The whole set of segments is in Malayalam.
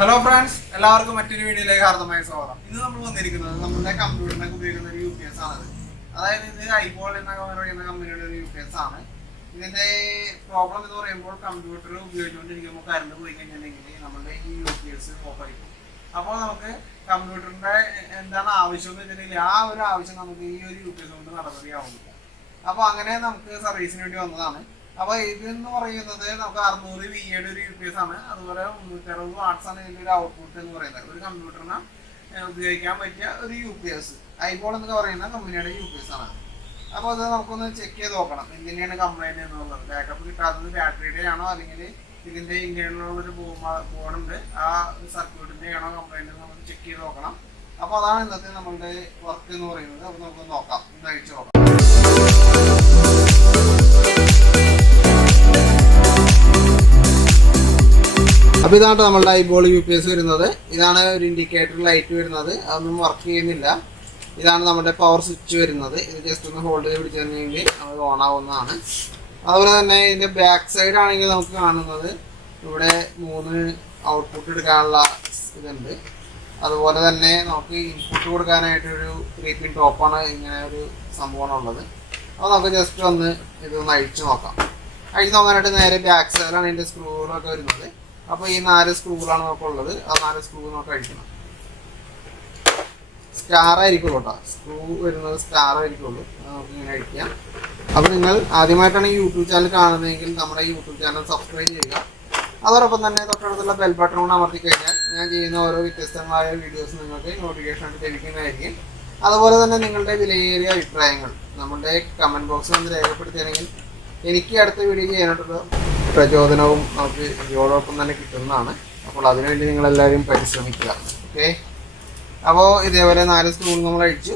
ഹലോ ഫ്രണ്ട്സ് എല്ലാവർക്കും മറ്റൊരു വീഡിയോയിലേക്ക് ഹാർദമായ സ്വാഗതം. ഇന്ന് നമ്മൾ വന്നിരിക്കുന്നത് നമ്മുടെ കമ്പ്യൂട്ടറിനൊക്കെ ഉപയോഗിക്കുന്ന ഒരു യു പി എസ് ആണത് അതായത് ഇത് ഐബോൾ എന്ന പറയുന്ന കമ്പനിയുടെ ഒരു യു പി എസ് ആണ്. ഇതിന്റെ പ്രോബ്ലം എന്ന് പറയുമ്പോൾ കമ്പ്യൂട്ടർ ഉപയോഗിച്ചുകൊണ്ടിരിക്കുമ്പോൾ കറണ്ട് പോയി കഴിഞ്ഞിട്ടുണ്ടെങ്കിൽ നമ്മുടെ ഈ യു പി എസ് ഓഫ് ആയിരിക്കും. അപ്പോൾ നമുക്ക് കമ്പ്യൂട്ടറിന്റെ എന്താണ് ആവശ്യം എന്ന് വെച്ചിട്ടുണ്ടെങ്കിൽ ആ ഒരു ആവശ്യം നമുക്ക് ഈ ഒരു യു പി എസ് കൊണ്ട് നടപടിയാവുന്നില്ല. അപ്പോൾ അങ്ങനെ നമുക്ക് സർവീസിന് വേണ്ടി വന്നതാണ്. അപ്പൊ ഇതെന്ന് പറയുന്നത് നമുക്ക് അറുന്നൂറ് വി എയുടെ ഒരു യു പി എസ് ആണ്. അതുപോലെ മുന്നൂറ്റി അറുപത് വാട്ട്സ് ആണ് ഇതിന്റെ ഒരു ഔട്ട്പുട്ട് എന്ന് പറയുന്നത്. ഒരു കമ്പ്യൂട്ടറിന് ഉപയോഗിക്കാൻ പറ്റിയ ഒരു യു പി എസ് ഐബോൾ എന്ന് പറയുന്ന കമ്പനിയുടെ യു പി എസ് ആണ്. അപ്പോൾ അത് നമുക്കൊന്ന് ചെക്ക് ചെയ്ത് നോക്കണം. എന്തിനാണ് കംപ്ലൈന്റ് എന്നുള്ളത്. ബാക്കപ്പ് കിട്ടാത്തത് ബാറ്ററിയുടെ ആണോ അല്ലെങ്കിൽ ഇന്ത്യയിലുള്ള ഒരു ബോർഡ് ഉണ്ട്. ആ സർക്യൂട്ടിന്റെ ആണോ കംപ്ലൈന്റ് നമുക്ക് ചെക്ക് ചെയ്ത് നോക്കണം. അപ്പോൾ അതാണ് ഇന്നത്തെ നമ്മളുടെ വർക്ക് എന്ന് പറയുന്നത്. അപ്പോൾ നമുക്ക് നോക്കാം. ഒന്ന് നോക്കാം. അപ്പോൾ ഇതാണ് നമ്മളുടെ ഐബോൾ യു പി എസ് വരുന്നത്. ഇതാണ് ഒരു ഇൻഡിക്കേറ്റർ ലൈറ്റ് വരുന്നത്. അതൊന്നും വർക്ക് ചെയ്യുന്നില്ല. ഇതാണ് നമ്മുടെ പവർ സ്വിച്ച് വരുന്നത്. ഇത് ജസ്റ്റ് ഒന്ന് ഹോൾഡ് ചെയ്ത് പിടിച്ചിരുന്നെങ്കിൽ നമുക്ക് ഓൺ ആവുന്നതാണ്. അതുപോലെ തന്നെ ഇതിന്റെ ബാക്ക് സൈഡ് ആണെങ്കിൽ നമുക്ക് കാണുന്നത് ഇവിടെ മൂന്ന് ഔട്ട്പുട്ട് എടുക്കാനുള്ള ഇതുണ്ട്. അതുപോലെ തന്നെ നമുക്ക് ഇൻപുട്ട് കൊടുക്കാനായിട്ട് ഒരു ത്രീ പിൻ ടോപ്പാണ് ഇങ്ങനെ ഒരു സംഭവമാണ് ഉള്ളത്. അപ്പോൾ നമുക്ക് ജസ്റ്റ് ഒന്ന് ഇതൊന്ന് അഴിച്ചു നോക്കാം. അഴിച്ച് നോക്കാനായിട്ട് നേരെ ബാക്ക് സൈഡിലാണ് ഇതിന്റെ സ്ക്രൂകളൊക്കെ വരുന്നത്. അപ്പോൾ ഈ നാല് സ്ക്രൂകളാണ് നമുക്കുള്ളത് ആ നാല് സ്ക്രൂ നമുക്ക് അഴിക്കണം സ്റ്റാർ ആയിരിക്കുള്ളൂ കേട്ടോ. സ്ക്രൂ വരുന്നത് സ്റ്റാർ ആയിരിക്കുള്ളൂ. നമുക്ക് ഇങ്ങനെ അഴിക്കാം അപ്പോൾ നിങ്ങൾ ആദ്യമായിട്ടാണ് ഈ യൂട്യൂബ് ചാനൽ കാണുന്നതെങ്കിൽ നമ്മുടെ യൂട്യൂബ് ചാനൽ സബ്സ്ക്രൈബ് ചെയ്യുക. അതോടൊപ്പം തന്നെ തൊട്ടടുത്തുള്ള ബെൽ ബട്ടൺ കൊണ്ട് അമർത്തി കഴിഞ്ഞാൽ ഞാൻ ചെയ്യുന്ന ഓരോ വ്യത്യസ്തമായ വീഡിയോസ് നിങ്ങൾക്ക് നോട്ടിഫിക്കേഷൻ ആയിട്ട് ലഭിക്കുന്നതായിരിക്കും. അതുപോലെ തന്നെ നിങ്ങളുടെ വിലയേറിയ അഭിപ്രായങ്ങൾ നമ്മുടെ കമന്റ് ബോക്സിൽ ഒന്ന് രേഖപ്പെടുത്തുകയാണെങ്കിൽ എനിക്ക് അടുത്ത വീഡിയോ ചെയ്യാനായിട്ടുള്ള പ്രചോദനവും നമുക്ക് ഇതിനോടൊപ്പം തന്നെ കിട്ടുന്നതാണ്. അപ്പോൾ അതിനുവേണ്ടി നിങ്ങളെല്ലാവരും പരിശ്രമിക്കുക. ഓക്കെ അപ്പോൾ ഇതേപോലെ നാല് സ്ക്രൂ നമ്മൾ അഴിച്ചു.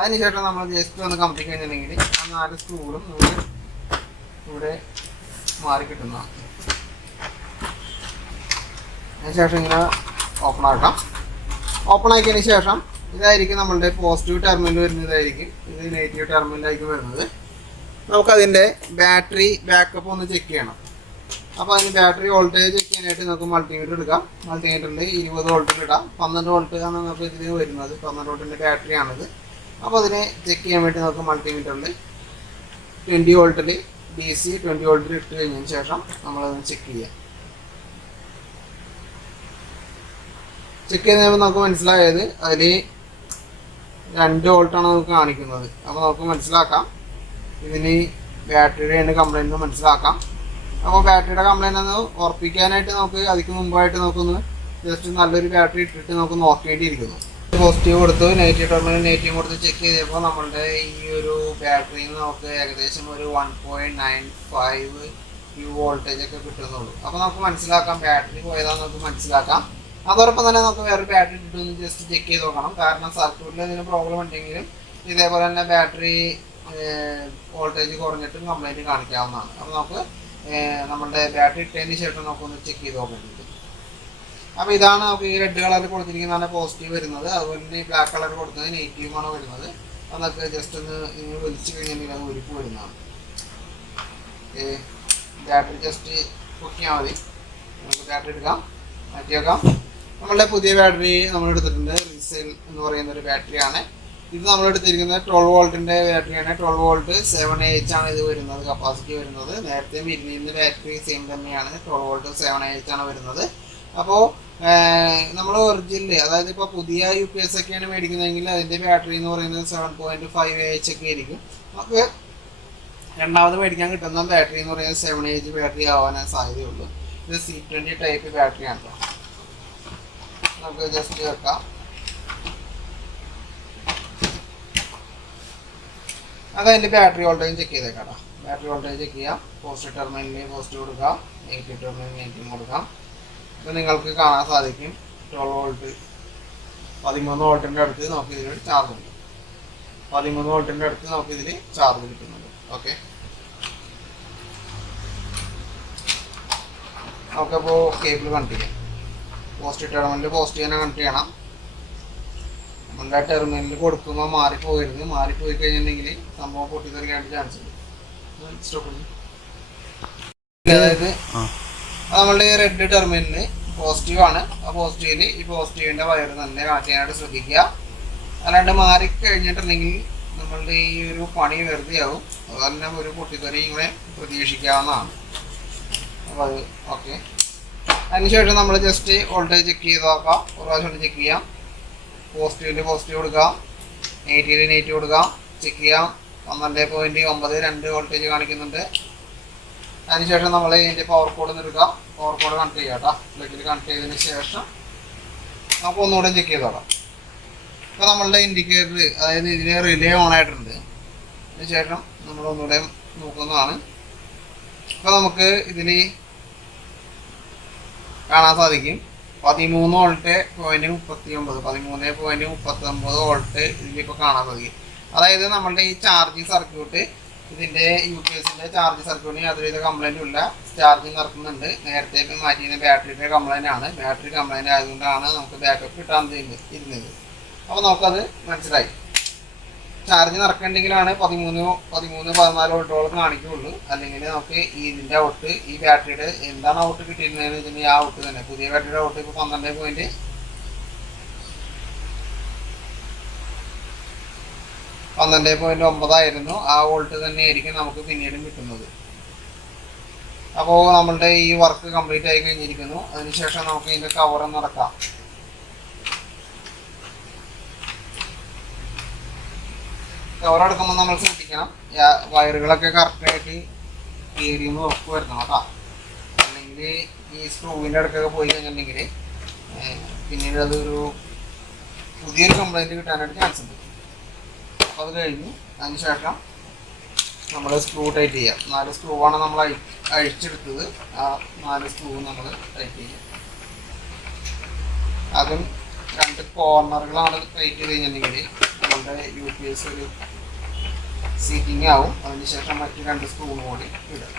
അതിനുശേഷം നമ്മൾ ജസ്റ്റ് ഒന്ന് കമത്തി കഴിഞ്ഞിട്ടുണ്ടെങ്കിൽ ആ നാല് സ്ക്രൂകളും നമ്മൾ ഇവിടെ മാറി കിട്ടുന്നതാണ്. അതിനുശേഷം ഇങ്ങനെ ഓപ്പൺ ആക്കാം. ഓപ്പൺ ആക്കിയതിന് ശേഷം ഇതായിരിക്കും നമ്മളുടെ പോസിറ്റീവ് ടെർമിനൽ വരുന്നതായിരിക്കും. ഇത് നെഗറ്റീവ് ടെർമിനലായിരിക്കും വരുന്നത്. നമുക്കതിന്റെ ബാറ്ററി ബാക്കപ്പ് ഒന്ന് ചെക്ക് ചെയ്യണം. അപ്പോൾ അതിന് ബാറ്ററി വോൾട്ടേജ് ചെയ്യാനായിട്ട് നമുക്ക് മൾട്ടിമീറ്റർ എടുക്കാം. മൾട്ടിമീറ്ററിൽ ഇരുപത് വോൾട്ടിൽ ഇടാം. പന്ത്രണ്ട് വോൾട്ട് ആണ് നമുക്ക് ഇതിന് വരുന്നത്. പന്ത്രണ്ട് വോൾട്ടിന്റെ ബാറ്ററിയാണിത് അപ്പോൾ അതിനെ ചെക്ക് ചെയ്യാൻ വേണ്ടി നമുക്ക് മൾട്ടിമീറ്ററിൽ ട്വന്റി വോൾട്ടിൽ ഡി സി ട്വന്റി വോൾട്ടിൽ ഇട്ട് കഴിഞ്ഞതിന് ശേഷം നമ്മളതൊന്ന് ചെക്ക് ചെയ്യാം. ചെക്ക് ചെയ്യുന്ന നമുക്ക് മനസ്സിലായത് അതിൽ രണ്ട് വോൾട്ടാണ് നമുക്ക് കാണിക്കുന്നത്. അപ്പോൾ നമുക്ക് മനസ്സിലാക്കാം. ഇതിന് ബാറ്ററിയുടെ കംപ്ലൈന്റ് മനസ്സിലാക്കാം. അപ്പോൾ ബാറ്ററിയുടെ കംപ്ലൈന്റ് ഒന്ന് ഉറപ്പിക്കാനായിട്ട് നമുക്ക് അതിക്ക് മുമ്പായിട്ട് നമുക്കൊന്ന് ജസ്റ്റ് നല്ലൊരു ബാറ്ററി ഇട്ടിട്ട് നമുക്ക് നോക്കേണ്ടിയിരിക്കുന്നു പോസിറ്റീവ് കൊടുത്തു നെഗറ്റീവ് ടെർമിനൽ നെഗറ്റീവ് കൊടുത്ത് ചെക്ക് ചെയ്തപ്പോൾ നമ്മളുടെ ഈ ഒരു ബാറ്ററിയിൽ നിന്ന് നമുക്ക് ഏകദേശം ഒരു one point nine five U voltage ഒക്കെ കിട്ടുന്നുള്ളൂ. അപ്പോൾ നമുക്ക് മനസ്സിലാക്കാം ബാറ്ററി പോയതാന്ന് നമുക്ക് മനസ്സിലാക്കാം. അതോടൊപ്പം തന്നെ നമുക്ക് വേറെ ബാറ്ററി കിട്ടുമെന്ന് ജസ്റ്റ് ചെക്ക് ചെയ്ത് നോക്കണം. കാരണം സർക്യൂട്ടിൽ എന്തെങ്കിലും പ്രോബ്ലം ഉണ്ടെങ്കിലും ഇതേപോലെ തന്നെ ബാറ്ററി വോൾട്ടേജ് കുറഞ്ഞിട്ടും കംപ്ലൈന്റ് കാണിക്കാവുന്നതാണ്. അപ്പോൾ നമുക്ക് നമ്മുടെ ബാറ്ററി ഇട്ടതിന് ശേഷം നമുക്കൊന്ന് ചെക്ക് ചെയ്ത് നോക്കേണ്ടത് അപ്പോൾ ഇതാണ് നമുക്ക് ഈ റെഡ് കളറിൽ കൊടുത്തിരിക്കുന്നതാണ് പോസിറ്റീവ് വരുന്നത്. അതുപോലെ തന്നെ ഈ ബ്ലാക്ക് കളർ കൊടുത്തത് നെഗറ്റീവാണ് വരുന്നത്. അതൊക്കെ ജസ്റ്റ് ഒന്ന് നിങ്ങൾ വലിച്ചു കഴിഞ്ഞാൽ അത് ഉരുപ്പ് വരുന്നതാണ്. ബാറ്ററി ജസ്റ്റ് പൊക്കിയാൽ മതി. നമുക്ക് ബാറ്ററി എടുക്കാം. മാറ്റിയേക്കാം നമ്മളുടെ പുതിയ ബാറ്ററി നമ്മൾ എടുത്തിട്ടുണ്ട്. റീസെയിൽ എന്ന് പറയുന്ന ഒരു ബാറ്ററിയാണ്. ഇത് നമ്മൾ എടുത്തിരിക്കുന്നത് ട്വൽവ് വോൾട്ടിന്റെ ബാറ്ററിയാണ് ട്വൽവ് വോൾട്ട് സെവൻ എച്ച് ആണ് ഇത് വരുന്നത് കപ്പാസിറ്റി വരുന്നത്. നേരത്തെ മില്ലിന്റെ ബാറ്ററി സെയിം തന്നെയാണ്. ട്വൽവ് വോൾട്ട് സെവൻ എച്ച് ആണ് വരുന്നത്. അപ്പോൾ നമ്മൾ ഒറിജിനൽ അതായത് ഇപ്പോൾ പുതിയ യു പി എസ് ഒക്കെയാണ് മേടിക്കുന്നതെങ്കിൽ അതിന്റെ ബാറ്ററി എന്ന് പറയുന്നത് സെവൻ പോയിന്റ് ഫൈവ് എച്ച് ഒക്കെ ആയിരിക്കും. നമുക്ക് രണ്ടാമത് മേടിക്കാൻ കിട്ടുന്ന ബാറ്ററി എന്ന് പറയുന്നത് സെവൻ എച്ച് ബാറ്ററി ആവാനേ സാധ്യതയുള്ളൂ. ഇത് സി ട്വന്റി ടൈപ്പ് ബാറ്ററിയാണ് നമുക്ക് ജസ്റ്റ് വെക്കാം. അത് അതിന്റെ ബാറ്ററി വോൾട്ടേജ് ചെക്ക് ചെയ്തേക്കാം ബാറ്ററി വോൾട്ടേജ് ചെക്ക് ചെയ്യാം. പോസിറ്റീവ് ടെർമിനലിന് പോസിറ്റീവ് കൊടുക്കാം. നെഗറ്റീവ് ടെർമിനലിന് നെഗറ്റീവ് കൊടുക്കാം. അപ്പോൾ നിങ്ങൾക്ക് കാണാൻ സാധിക്കും. ട്വൽവ് വോൾട്ട് പതിമൂന്ന് വോൾട്ടിന്റെ അടുത്ത് നമുക്ക് ഇതിനൊരു ചാർജ് ഉണ്ട്. പതിമൂന്ന് വോൾട്ടിന്റെ അടുത്ത് നമുക്ക് ഇതിൽ ചാർജ് കിട്ടുന്നുണ്ട്. ഓക്കെ നമുക്കപ്പോൾ കേബിൾ കണക്ട് ചെയ്യാം. പോസ്റ്റ് ടെർമിനൽ പോസ്റ്റ് ചെയ്യാൻ കണക്ട് ചെയ്യണം. നമ്മളുടെ ടെർമിനലിൽ കൊടുക്കുമ്പോൾ മാറിപ്പോകരുത് മാറിപ്പോയി കഴിഞ്ഞിട്ടുണ്ടെങ്കിൽ സംഭവം പൊട്ടിത്തെറിക്കാനുള്ള ചാൻസ് ഉണ്ട്. സ്റ്റോപ്പ് അതായത് നമ്മളുടെ ഈ റെഡ് ടെർമിനലിൽ പോസിറ്റീവ് ആണ്. ആ പോസിറ്റീവിൽ ഈ പോസിറ്റീവിന്റെ വയർ തന്നെ കണക്ട് ചെയ്യാനായിട്ട് ശ്രദ്ധിക്കുക. അല്ലാണ്ട് മാറിക്കഴിഞ്ഞിട്ടുണ്ടെങ്കിൽ നമ്മളുടെ ഈ ഒരു പണി വെറുതെ ആവും അതുപോലെ ഒരു പൊട്ടിത്തെറി ഇങ്ങനെ പ്രതീക്ഷിക്കാവുന്നതാണ്. അപ്പോൾ അത് ഓക്കെ അതിനുശേഷം നമ്മൾ ജസ്റ്റ് വോൾട്ടേജ് ചെക്ക് ചെയ്ത് നോക്കാം. ഒരു പ്രാവശ്യം ചെക്ക് ചെയ്യാം. പോസിറ്റീവിൽ പോസിറ്റീവ് കൊടുക്കാം. നെഗറ്റീവിൽ നെഗറ്റീവ് കൊടുക്കാം. ചെക്ക് ചെയ്യാം. പന്ത്രണ്ട് പോയിന്റ് ഒമ്പത് രണ്ട് വോൾട്ടേജ് കാണിക്കുന്നുണ്ട്. അതിനുശേഷം നമ്മൾ ഇതിന്റെ പവർ കോഡ് എടുക്കാം. പവർ കോഡ് കണക്ട് ചെയ്യാം കേട്ടോ. പ്ലഗിൽ കണക്ട് ചെയ്തതിന് ശേഷം നമുക്ക് ഒന്നുകൂടെ ചെക്ക് ചെയ്ത് നോക്കാം. ഇപ്പോൾ നമ്മളുടെ ഇൻഡിക്കേറ്റർ അതായത് ഇതിന് റിലേ ഓൺ ആയിട്ടുണ്ട്. അതിനുശേഷം നമ്മൾ ഒന്നുകൂടെ നോക്കുന്നതാണ്. ഇപ്പോൾ നമുക്ക് ഇതിൽ കാണാൻ സാധിക്കും. പതിമൂന്ന് വോൾട്ട് പോയിന്റ് മുപ്പത്തി ഒമ്പത് പതിമൂന്ന് പോയിന്റ് മുപ്പത്തി ഒമ്പത് വോൾട്ട് ഇതിലിപ്പോൾ കാണാൻ മതി അതായത് നമ്മളുടെ ഈ ചാർജിങ് സർക്യൂട്ട് ഇതിന്റെ യു പി എസിന്റെ ചാർജ് സർക്യൂട്ടിന് യാതൊരുവിധ കംപ്ലൈന്റും ഇല്ല. ചാർജിങ് നടക്കുന്നുണ്ട്. നേരത്തെ ഇപ്പം മാറ്റിയിരുന്ന ബാറ്ററിയുടെ കംപ്ലൈന്റ് ആണ്. ബാറ്ററി കംപ്ലൈന്റ് ആയതുകൊണ്ടാണ് നമുക്ക് ബാക്കപ്പ് കിട്ടാൻ ഇരുന്നത്. അപ്പോൾ നമുക്കത് മനസ്സിലായി. ചാർജ് നടക്കണ്ടെങ്കിലാണ് പതിമൂന്ന് പതിമൂന്ന് പതിനാല് വോൾട്ടോളം കാണിക്കുള്ളൂ. അല്ലെങ്കിൽ നമുക്ക് ഈ ഇതിന്റെ ഔട്ട് ഈ ബാറ്ററിയുടെ എന്താണ് ഔട്ട് കിട്ടിയിരുന്നതെന്ന് വെച്ചിട്ടുണ്ടെങ്കിൽ ആ ഔട്ട് തന്നെ. പുതിയ ബാറ്ററിയുടെ ഔട്ട് ഇപ്പോൾ പന്ത്രണ്ട് പോയിന്റ് പന്ത്രണ്ട് പോയിന്റ് ഒമ്പതായിരുന്നു. ആ വോൾട്ട് തന്നെയായിരിക്കും നമുക്ക് പിന്നീടും കിട്ടുന്നത്. അപ്പോൾ നമ്മളുടെ ഈ വർക്ക് കംപ്ലീറ്റ് ആയി കഴിഞ്ഞിരിക്കുന്നു. അതിനുശേഷം നമുക്ക് ഇതിന്റെ കവർ നടക്കാം. കവർ എടുക്കുമ്പോൾ നമ്മൾ ശ്രദ്ധിക്കണം. വയറുകളൊക്കെ കറക്റ്റായിട്ട് കയറിയെന്ന് ഉറപ്പ് വരുത്തണം കേട്ടോ. അല്ലെങ്കിൽ ഈ സ്ക്രൂവിന്റെ അടുക്കൊക്കെ പോയി കഴിഞ്ഞിട്ടുണ്ടെങ്കിൽ പിന്നീട് അതൊരു പുതിയൊരു കംപ്ലൈന്റ് കിട്ടാനായിട്ട് ചാൻസ് ഉണ്ട്. അപ്പോൾ അത് കഴിഞ്ഞ് അതിന് ശേഷം നമ്മൾ സ്ക്രൂ ടൈറ്റ് ചെയ്യാം. നാല് സ്ക്രൂ ആണ് നമ്മൾ അഴി അഴിച്ചെടുത്തത്. ആ നാല് സ്ക്രൂ നമ്മൾ ടൈറ്റ് ചെയ്യാം. അതും രണ്ട് കോർണറുകളാണ് ടൈറ്റ് കഴിഞ്ഞിട്ടുണ്ടെങ്കിൽ നമ്മളുടെ യു പി എസ് ഒരു സീറ്റിംഗ് ആവും. അതിനുശേഷം മറ്റു രണ്ട് കൂടി ഇടുക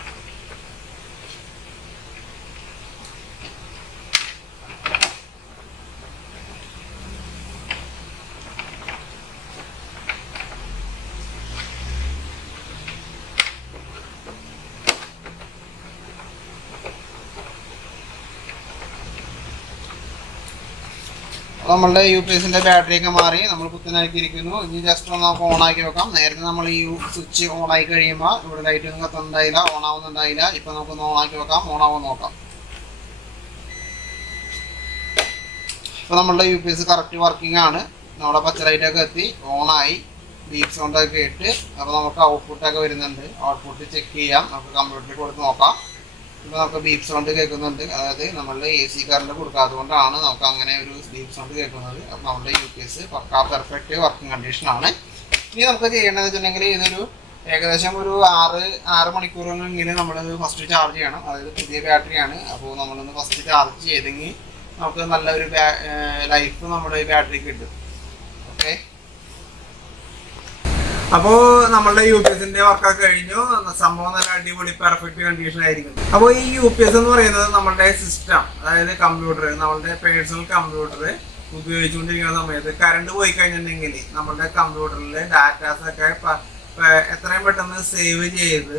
നമ്മളുടെ യു പി എസിന്റെ ബാറ്ററി ഒക്കെ മാറി നമ്മൾ കുത്തനാക്കിയിരിക്കുന്നു ഇനി ജസ്റ്റ് ഒന്ന് നമുക്ക് ഓൺ ആക്കി വെക്കാം. നേരത്തെ നമ്മൾ ഈ സ്വിച്ച് ഓൺ ആയി കഴിയുമ്പോൾ ഇവിടെ ലൈറ്റ് ഒന്നും കത്തുന്നുണ്ടായില്ല ഓൺ ആവുന്നുണ്ടായില്ല ഇപ്പൊ നമുക്കൊന്ന് ഓൺ ആക്കി വെക്കാം. ഓൺ ആവുമെന്ന് നോക്കാം. ഇപ്പൊ നമ്മളുടെ U P S correct working ആണ്. നമ്മുടെ പച്ച ലൈറ്റൊക്കെ എത്തി ഓൺ ആയി. ബീപ് സൗണ്ട് ഒക്കെ ഇട്ട്. അപ്പോൾ നമുക്ക് ഔട്ട്പുട്ടൊക്കെ വരുന്നുണ്ട്. ഔട്ട്പുട്ട് ചെക്ക് ചെയ്യാം. നമുക്ക് കമ്പ്യൂട്ടറിൽ കൊടുത്ത് നോക്കാം. നമുക്ക് ബീപ് സൗണ്ട് കേൾക്കുന്നുണ്ട്. അതായത് നമ്മളുടെ എ സി കറണ്ട് കൊടുക്കാത്തതുകൊണ്ടാണ് നമുക്ക് അങ്ങനെ ഒരു ബീപ് സൗണ്ട് കേൾക്കുന്നത്. അപ്പോൾ നമ്മുടെ യു പി എസ് പക്കാ പെർഫെക്റ്റ് വർക്കിംഗ് കണ്ടീഷനാണ് ഇനി നമുക്ക് ചെയ്യേണ്ടതെന്ന് വെച്ചിട്ടുണ്ടെങ്കിൽ ഇതൊരു ഏകദേശം ഒരു ആറ് ആറ് മണിക്കൂറെങ്കിലും നമ്മൾ ഫസ്റ്റ് ചാർജ് ചെയ്യണം. അതായത് പുതിയ ബാറ്ററിയാണ് അപ്പോൾ നമ്മളൊന്ന് ഫസ്റ്റ് ചാർജ് ചെയ്തെങ്കിൽ നമുക്ക് നല്ലൊരു ലൈഫ് നമ്മുടെ ഈ ബാറ്ററിക്ക് കിട്ടും ഓക്കെ അപ്പോൾ നമ്മളുടെ യു പി എസിന്റെ വർക്കൊക്കെ കഴിഞ്ഞു. സംഭവം നല്ല അടിപൊളി പെർഫെക്റ്റ് കണ്ടീഷൻ ആയിരിക്കും. അപ്പോൾ ഈ യു പി എസ് എന്ന് പറയുന്നത് നമ്മളുടെ സിസ്റ്റം അതായത് കമ്പ്യൂട്ടർ നമ്മളുടെ പേഴ്സണൽ കമ്പ്യൂട്ടർ ഉപയോഗിച്ചുകൊണ്ടിരിക്കുന്ന സമയത്ത് കറണ്ട് പോയി കഴിഞ്ഞിട്ടുണ്ടെങ്കിൽ നമ്മളുടെ കമ്പ്യൂട്ടറിലെ ഡാറ്റാസ് ഒക്കെ എത്രയും പെട്ടെന്ന് സേവ് ചെയ്ത്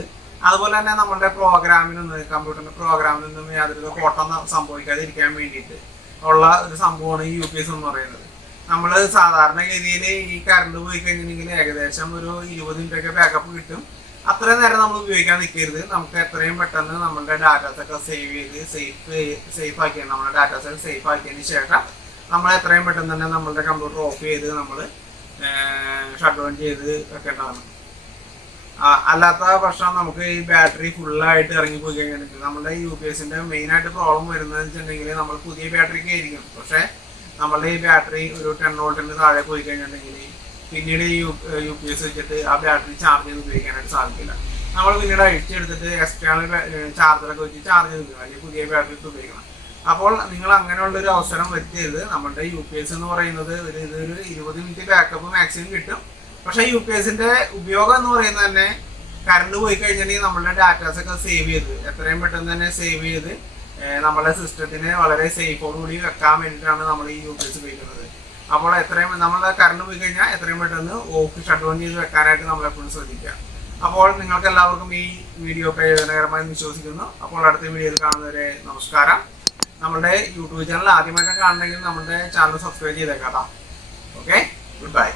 അതുപോലെ തന്നെ നമ്മുടെ പ്രോഗ്രാമിനൊന്നും കമ്പ്യൂട്ടറിന്റെ പ്രോഗ്രാമിനൊന്നും യാതൊരു കോട്ടം സംഭവിക്കാതിരിക്കാൻ വേണ്ടിയിട്ട് ഉള്ള ഒരു സംഭവമാണ് ഈ യു പി എസ് എന്ന് പറയുന്നത്. നമ്മൾ സാധാരണഗതിയിൽ ഈ കറണ്ട് പോയി കഴിഞ്ഞിട്ടുണ്ടെങ്കിൽ ഏകദേശം ഒരു ഇരുപത് മിനിറ്റ് ഒക്കെ ബാക്കപ്പ് കിട്ടും. അത്രയും നേരം നമ്മൾ ഉപയോഗിക്കാൻ നിൽക്കരുത് നമുക്ക് എത്രയും പെട്ടെന്ന് നമ്മുടെ ഡാറ്റാസ് ഒക്കെ സേവ് ചെയ്ത് സേഫ് സേഫ് ആക്കിയാണ്. നമ്മുടെ ഡാറ്റാസ് ഒക്കെ സേഫ് ആക്കിയതിന് ശേഷം നമ്മൾ എത്രയും പെട്ടെന്ന് തന്നെ നമ്മളുടെ കമ്പ്യൂട്ടർ ഓഫ് ചെയ്ത് നമ്മൾ ഷട്ട് ഡൗൺ ചെയ്ത് വെക്കേണ്ടതാണ് അല്ലാത്ത പക്ഷം നമുക്ക് ഈ ബാറ്ററി ഫുള്ളായിട്ട് ഇറങ്ങി പോയി കഴിഞ്ഞിട്ടുണ്ടെങ്കിൽ നമ്മുടെ യു പി മെയിൻ ആയിട്ട് പ്രോബ്ലം വരുന്നതെന്ന് വെച്ചിട്ടുണ്ടെങ്കിൽ നമ്മൾ പുതിയ ബാറ്ററിക്ക് ആയിരിക്കും. പക്ഷെ നമ്മളുടെ ഈ ബാറ്ററി ഒരു ടെൻ വോൾട്ടിന് താഴെ പോയി കഴിഞ്ഞിട്ടുണ്ടെങ്കിൽ പിന്നീട് ഈ യു പി എസ് വെച്ചിട്ട് ആ ബാറ്ററി ചാർജ് ചെയ്ത് ഉപയോഗിക്കാനായിട്ട് സാധിക്കില്ല. നമ്മൾ പിന്നീട് അഴിച്ചെടുത്തിട്ട് എക്സ്റ്റേണൽ ചാർജറൊക്കെ വെച്ച് ചാർജ് ചെയ്ത് ഉപയോഗിക്കണം. അല്ലെങ്കിൽ പുതിയ ബാറ്ററി ഉപയോഗിക്കണം. അപ്പോൾ നിങ്ങൾ അങ്ങനെയുള്ള ഒരു അവസരം വരുത്തിയത് നമ്മുടെ യു പി എസ് എന്ന് പറയുന്നത് ഒരു ഇതൊരു ഇരുപത് മിനിറ്റ് ബാക്കപ്പ് മാക്സിമം കിട്ടും. പക്ഷേ യു പി എസിന്റെ ഉപയോഗം എന്ന് പറയുന്നത് തന്നെ കറണ്ട് പോയി കഴിഞ്ഞിട്ടുണ്ടെങ്കിൽ നമ്മളുടെ ഡാറ്റാസ് ഒക്കെ സേവ് ചെയ്ത് എത്രയും പെട്ടെന്ന് തന്നെ സേവ് ചെയ്ത് നമ്മുടെ സിസ്റ്റത്തിനെ വളരെ സേഫോടുകൂടി വെക്കാൻ വേണ്ടിയിട്ടാണ് നമ്മൾ ഈ യു പി എസ് ഉപയോഗിക്കുന്നത്. അപ്പോൾ എത്രയും നമ്മൾ കറണ്ട് പോയി കഴിഞ്ഞാൽ എത്രയും പെട്ടെന്ന് ഓഫ് ഷട്ട് ഡൗൺ ചെയ്ത് വെക്കാനായിട്ട് നമ്മൾ എപ്പോഴും ശ്രദ്ധിക്കുക. അപ്പോൾ നിങ്ങൾക്ക് എല്ലാവർക്കും ഈ വീഡിയോ പ്രയോജനകരമായി വിശ്വസിക്കുന്നു. അപ്പോൾ അടുത്ത വീഡിയോയിൽ കാണുന്നവരെ നമസ്കാരം. നമ്മുടെ യൂട്യൂബ് ചാനൽ ആദ്യമായിട്ട് കാണണമെങ്കിൽ നമ്മുടെ ചാനൽ സബ്സ്ക്രൈബ് ചെയ്തേക്കാം ഓക്കെ ഗുഡ് ബൈ